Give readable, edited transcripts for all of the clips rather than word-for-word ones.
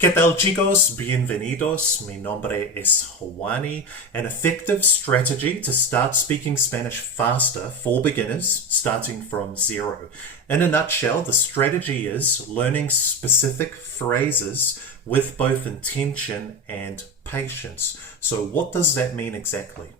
¿Qué tal, chicos? Bienvenidos. Mi nombre es Juani. An effective strategy to start speaking Spanish faster for beginners, starting from zero. In a nutshell, the strategy is learning specific phrases with both intention and patience. So what does that mean exactly?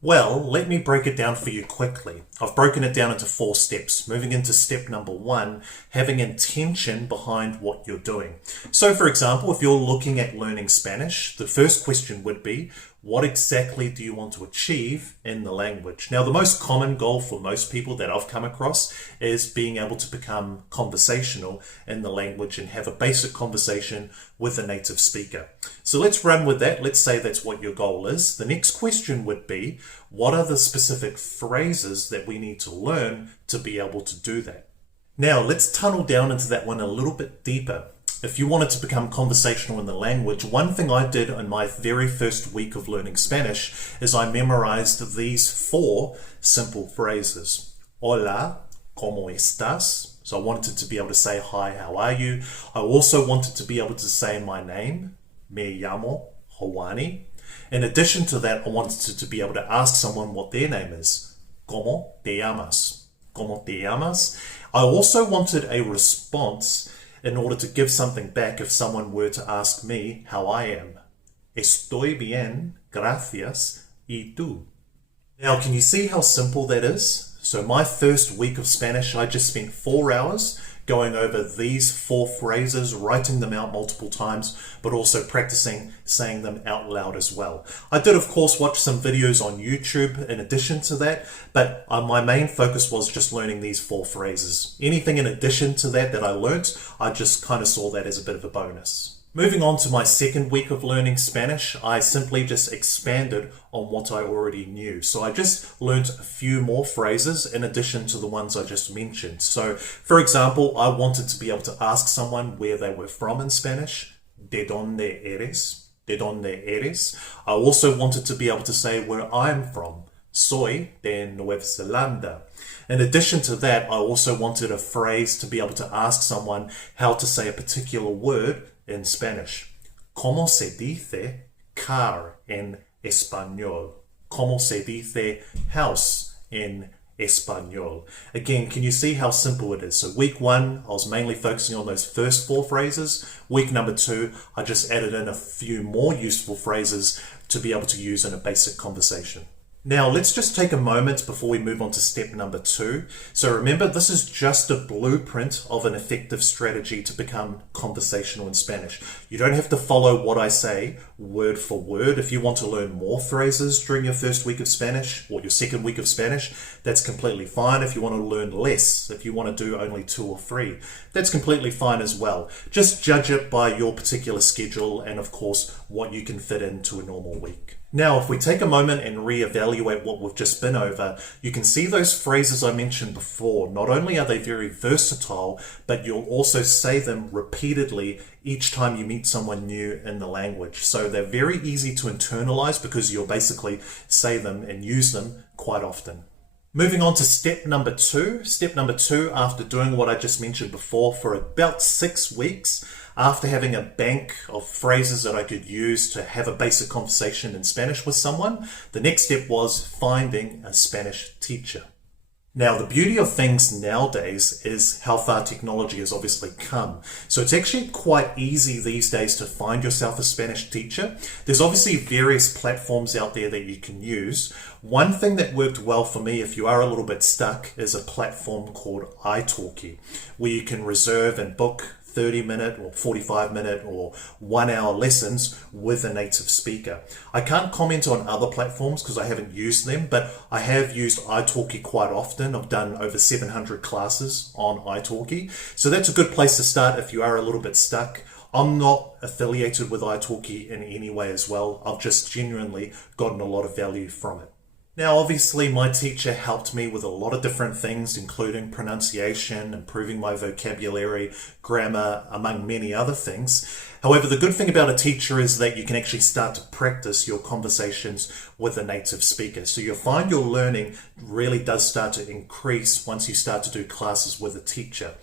Well, let me break it down for you quickly. I've broken it down into 4 steps. Moving into step number 1, having intention behind what you're doing. So for example, if you're looking at learning Spanish, the first question would be, what exactly do you want to achieve in the language? Now, the most common goal for most people that I've come across is being able to become conversational in the language and have a basic conversation with a native speaker. So let's run with that. Let's say that's what your goal is. The next question would be, what are the specific phrases that we need to learn to be able to do that? Now, let's tunnel down into that one a little bit deeper. If you wanted to become conversational in the language, one thing I did in my very first week of learning Spanish is I memorized these 4 simple phrases. Hola, ¿cómo estás? So I wanted to be able to say, hi, how are you? I also wanted to be able to say my name, me llamo Juani. In addition to that, I wanted to be able to ask someone what their name is. ¿Cómo te llamas? ¿Cómo te llamas? I also wanted a response in order to give something back if someone were to ask me how I am. Estoy bien, gracias, y tú? Now, can you see how simple that is? So my first week of Spanish, I just spent 4 hours going over these 4 phrases, writing them out multiple times, but also practicing saying them out loud as well. I did, of course, watch some videos on YouTube in addition to that, but my main focus was just learning these 4 phrases. Anything in addition to that I learnt, I just kind of saw that as a bit of a bonus. Moving on to my second week of learning Spanish, I simply just expanded on what I already knew. So I just learned a few more phrases in addition to the ones I just mentioned. So, for example, I wanted to be able to ask someone where they were from in Spanish. ¿De dónde eres? ¿De dónde eres? I also wanted to be able to say where I'm from. Soy de Nueva Zelanda. In addition to that, I also wanted a phrase to be able to ask someone how to say a particular word in Spanish. ¿Cómo se dice car en español? ¿Cómo se dice house en español? Again, can you see how simple it is? So week 1, I was mainly focusing on those first 4 phrases. Week number 2, I just added in a few more useful phrases to be able to use in a basic conversation. Now, let's just take a moment before we move on to step number 2. So remember, this is just a blueprint of an effective strategy to become conversational in Spanish. You don't have to follow what I say word for word. If you want to learn more phrases during your first week of Spanish or your second week of Spanish, that's completely fine. If you want to learn less, if you want to do only 2 or 3, that's completely fine as well. Just judge it by your particular schedule and, of course, what you can fit into a normal week. Now, if we take a moment and reevaluate what we've just been over, you can see those phrases I mentioned before. Not only are they very versatile, but you'll also say them repeatedly each time you meet someone new in the language. So they're very easy to internalize because you'll basically say them and use them quite often. Moving on to step number 2. Step number 2, after doing what I just mentioned before for about 6 weeks, after having a bank of phrases that I could use to have a basic conversation in Spanish with someone, the next step was finding a Spanish teacher. Now, the beauty of things nowadays is how far technology has obviously come. So it's actually quite easy these days to find yourself a Spanish teacher. There's obviously various platforms out there that you can use. One thing that worked well for me, if you are a little bit stuck, is a platform called italki, where you can reserve and book 30-minute or 45-minute or 1-hour lessons with a native speaker. I can't comment on other platforms because I haven't used them, but I have used italki quite often. I've done over 700 classes on italki. So that's a good place to start if you are a little bit stuck. I'm not affiliated with italki in any way as well. I've just genuinely gotten a lot of value from it. Now, obviously, my teacher helped me with a lot of different things, including pronunciation, improving my vocabulary, grammar, among many other things. However, the good thing about a teacher is that you can actually start to practice your conversations with a native speaker. So you'll find your learning really does start to increase once you start to do classes with a teacher.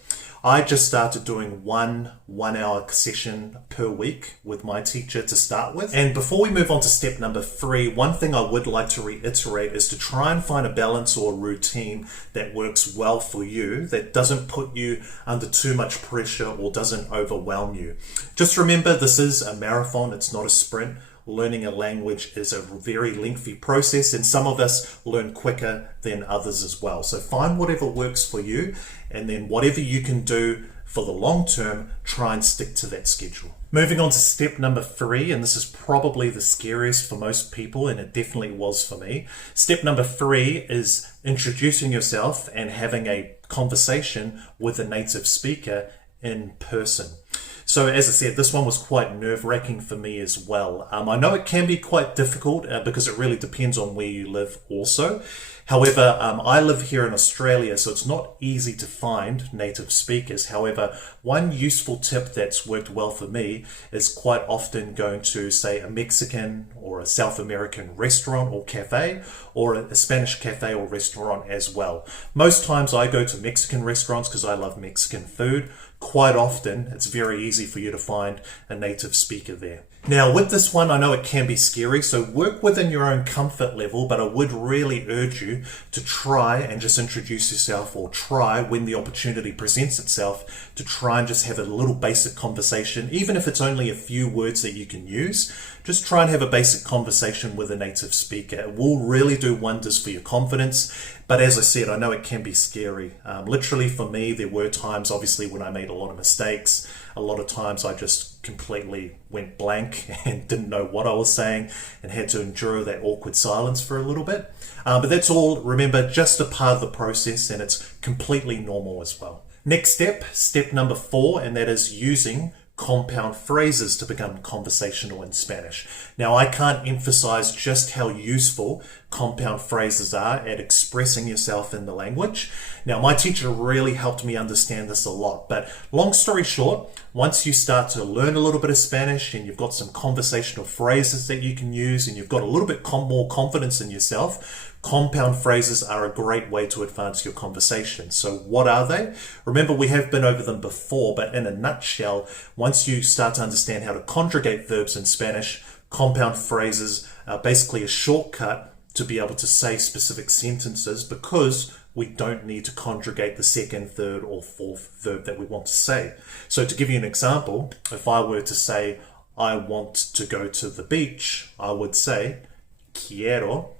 I just started doing one-hour session per week with my teacher to start with. And before we move on to step number 3, one thing I would like to reiterate is to try and find a balance or a routine that works well for you, that doesn't put you under too much pressure or doesn't overwhelm you. Just remember, this is a marathon, it's not a sprint. Learning a language is a very lengthy process, and some of us learn quicker than others as well. So find whatever works for you, and then whatever you can do for the long term, try and stick to that schedule. Moving on to step number 3, and this is probably the scariest for most people, and it definitely was for me. Step number 3 is introducing yourself and having a conversation with a native speaker in person. So as I said, this one was quite nerve-wracking for me as well. I know it can be quite difficult because it really depends on where you live also. However, I live here in Australia, so it's not easy to find native speakers. However, one useful tip that's worked well for me is quite often going to, say, a Mexican or a South American restaurant or cafe, or a Spanish cafe or restaurant as well. Most times I go to Mexican restaurants because I love Mexican food. Quite often, it's very easy for you to find a native speaker there. Now, with this one, I know it can be scary, so work within your own comfort level, but I would really urge you to try and just introduce yourself, or try, when the opportunity presents itself, to try and just have a little basic conversation, even if it's only a few words that you can use. Just try and have a basic conversation with a native speaker. It will really do wonders for your confidence. But as I said, I know it can be scary. Literally for me, there were times, obviously, when I made a lot of mistakes. A lot of times I just completely went blank and didn't know what I was saying and had to endure that awkward silence for a little bit. But that's all, remember, just a part of the process, and it's completely normal as well. Next step, step number 4, and that is using compound phrases to become conversational in Spanish. Now, I can't emphasize just how useful compound phrases are at expressing yourself in the language. Now, my teacher really helped me understand this a lot, but long story short, once you start to learn a little bit of Spanish and you've got some conversational phrases that you can use and you've got a little bit more confidence in yourself, compound phrases are a great way to advance your conversation. So what are they? Remember, we have been over them before, but in a nutshell, once you start to understand how to conjugate verbs in Spanish, compound phrases are basically a shortcut to be able to say specific sentences, because we don't need to conjugate the second, third, or fourth verb that we want to say. So to give you an example, if I were to say, I want to go to the beach, I would say, quiero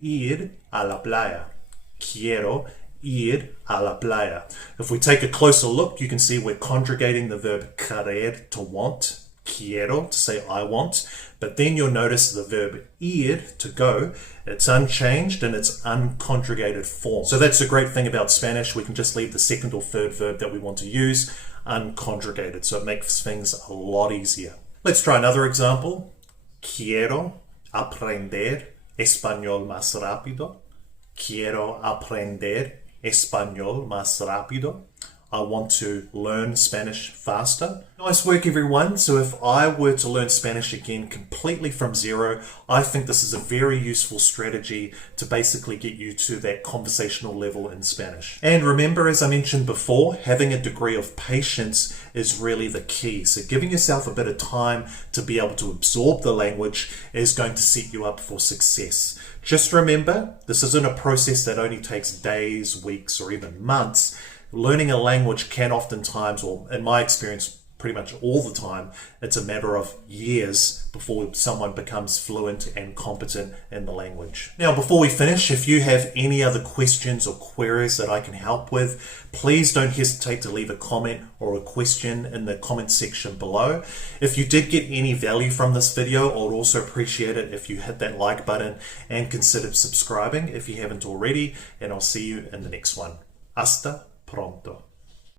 ir a la playa. Quiero ir a la playa. If we take a closer look, you can see we're conjugating the verb querer, to want, quiero, to say I want, but then you'll notice the verb ir, to go, it's unchanged and it's unconjugated form. So that's the great thing about Spanish, we can just leave the second or third verb that we want to use unconjugated, so it makes things a lot easier. Let's try another example. Quiero aprender español más rápido. Quiero aprender español más rápido. I want to learn Spanish faster. Nice work, everyone. So if I were to learn Spanish again completely from zero, I think this is a very useful strategy to basically get you to that conversational level in Spanish. And remember, as I mentioned before, having a degree of patience is really the key. So giving yourself a bit of time to be able to absorb the language is going to set you up for success. Just remember, this isn't a process that only takes days, weeks, or even months. Learning a language can oftentimes, or in my experience, pretty much all the time, it's a matter of years before someone becomes fluent and competent in the language. Now, before we finish, if you have any other questions or queries that I can help with, please don't hesitate to leave a comment or a question in the comment section below. If you did get any value from this video, I would also appreciate it if you hit that like button and consider subscribing if you haven't already, and I'll see you in the next one. Hasta pronto.